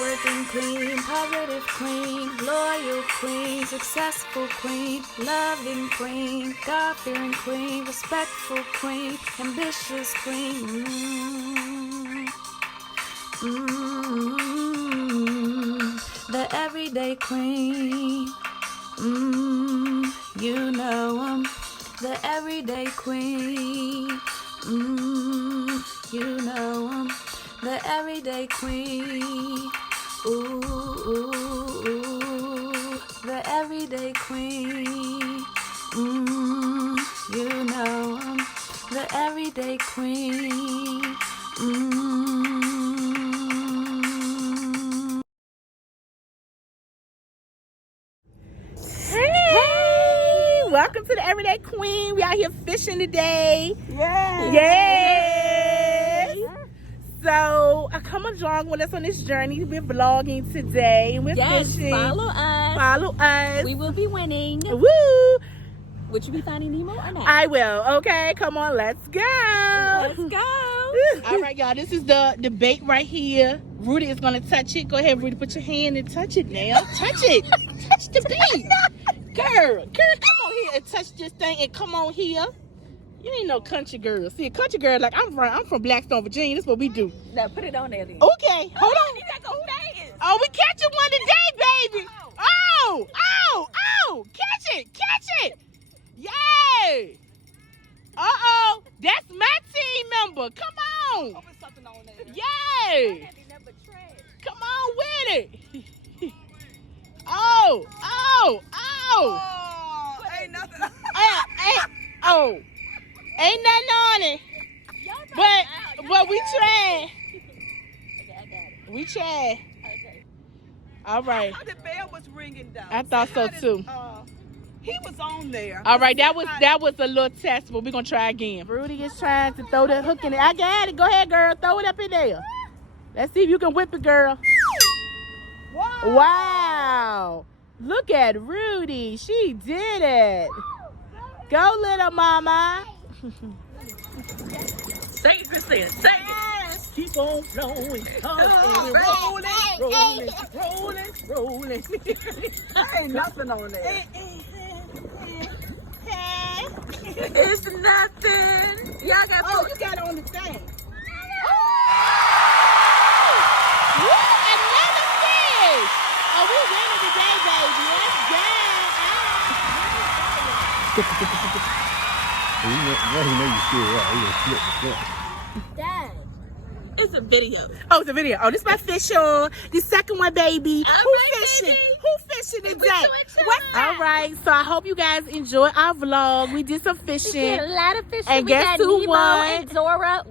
hardworking queen, positive queen, loyal queen, successful queen, loving queen, God-fearing queen, respectful queen, ambitious queen. The everyday queen. You know the everyday queen. You know the everyday queen. Ooh, ooh, ooh, the everyday queen. You know the everyday queen. Hey, welcome to the Everyday Queen. We out here fishing today. Yes. Yes. So, come along with us on this journey. We're vlogging today. We're fishing. Follow us. Follow us. We will be winning. Woo! Would you be finding Nemo or not? I will. Okay, come on, let's go. Let's go. All right, y'all. This is the bait right here. Rudy is gonna touch it. Go ahead, Rudy. Put your hand and touch it now. Touch it. Touch the bait. Girl, come on here and touch this thing and come on here. You ain't no country girl. See, a country girl, like I'm from Blackstone, Virginia. This is what we do. Now put it on there then. Okay, hold on. You gotta go who that is. Oh, we catching one today, baby. Oh, catch it. Yay. Uh-oh, that's my team member. Come on. Put something on there. Yay. Come on with it. Oh. Ain't nothing. Ain't nothing on it. But we tried. Okay, I got it. We tried. Okay. All right. The bell was ringing though. I thought so too. He was on there. All right, that was a little test, but we're gonna try again. Rudy is trying to throw the hook in it. I got it. Go ahead, girl. Throw it up in there. Let's see if you can whip it, girl. Wow. Look at Rudy. She did it. Go, little mama. Keep on flowing. Rolling. Ain't nothing on there. It's nothing. Y'all got You got it on the thing. Another fish. Oh, we winning today, baby. Let's go. You know you still right. You flip the flip. Dad. It's a video. Oh, it's a video. Oh, this is my fish on. The second one, baby. Who fishing? Who fishing today? All right. So I hope you guys enjoy our vlog. We did some fishing. We did a lot of fishing. And we guess got who Nemo won? and Zora.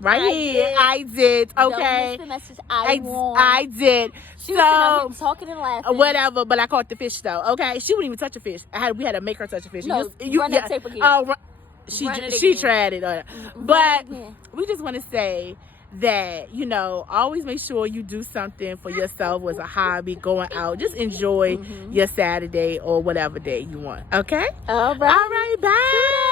Right here. I did. Don't Okay. miss the message. I won. I did. She was sitting out here talking and laughing. Whatever, but I caught the fish though. Okay, she wouldn't even touch a fish. We had to make her touch a fish. No, run that tape again. She Run it she again. tried it. But we just want to say that, always make sure you do something for yourself as a hobby, going out. Just enjoy your Saturday or whatever day you want. Okay? All right. All right, bye.